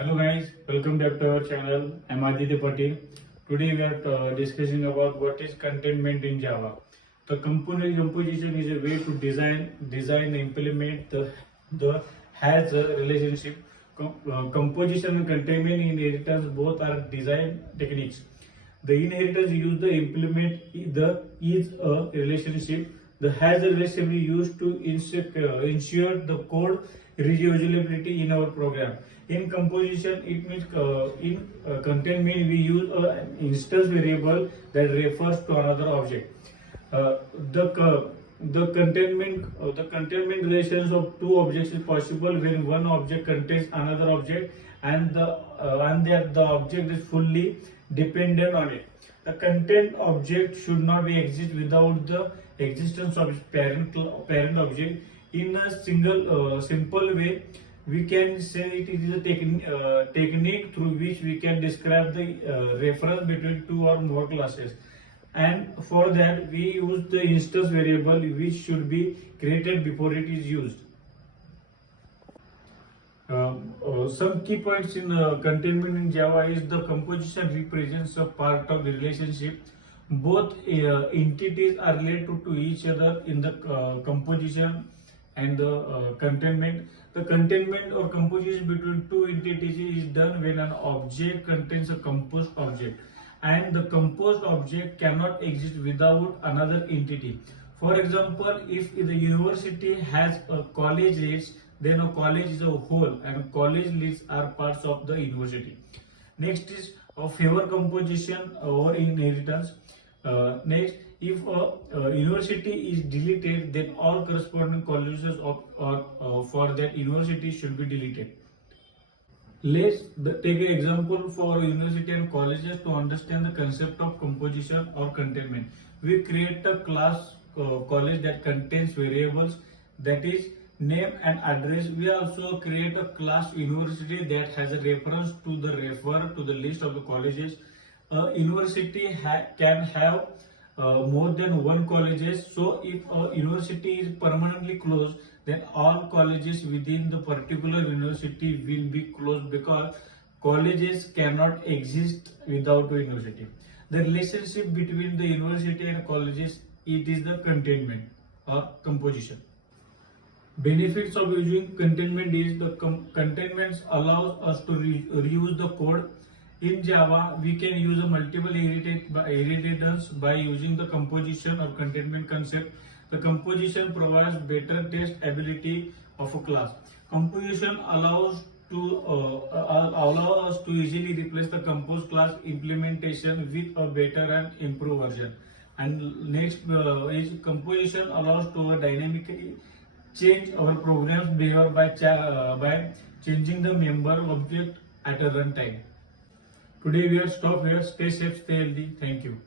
Hello guys, welcome back to our channel. I'm Aditya Patil. Today we are discussing about what is containment in Java. The component composition is a way to design and implement the has a relationship. Composition and containment inheritance both are design techniques. The inheritance used to implement the is a relationship. The has a relationship used to ensure the code reusability in our program. In composition, it means in containment we use an instance variable that refers to another object. Uh, the co- the containment relations of two objects is possible when one object contains another object and that the object is fully dependent on it. The content object should not be exist without the existence of its parent object. In a simple way, we can say it is a technique through which we can describe the reference between two or more classes, and for that we use the instance variable which should be created before it is used. Some key points in containment in Java is the composition represents a part of the relationship. Both entities are related to each other in the composition and the containment. The containment or composition between two entities is done when an object contains a composed object, and the composed object cannot exist without another entity. For example, if the university has a college list, then a college is a whole and college lists are parts of the university. Next is a favor composition or inheritance. Next, if a university is deleted, then all corresponding colleges for that university should be deleted. Let's take an example for university and colleges to understand the concept of composition or containment. We create a class college that contains variables, that is name and address. We also create a class university that has a reference to the list of the colleges. A university can have more than one colleges. So if a university is permanently closed, then all colleges within the particular university will be closed because colleges cannot exist without a university. The relationship between the university and colleges, it is the containment or composition. Benefits of using containment is the containment allows us to reuse the code. In Java, we can use a multiple inheritance by using the composition or containment concept. The composition provides better test ability of a class. Composition allows us to easily replace the composed class implementation with a better and improved version. And next is composition allows to dynamically change our program's behavior by changing the member object at a runtime. Today we are stop here. Stay safe, stay healthy. Thank you.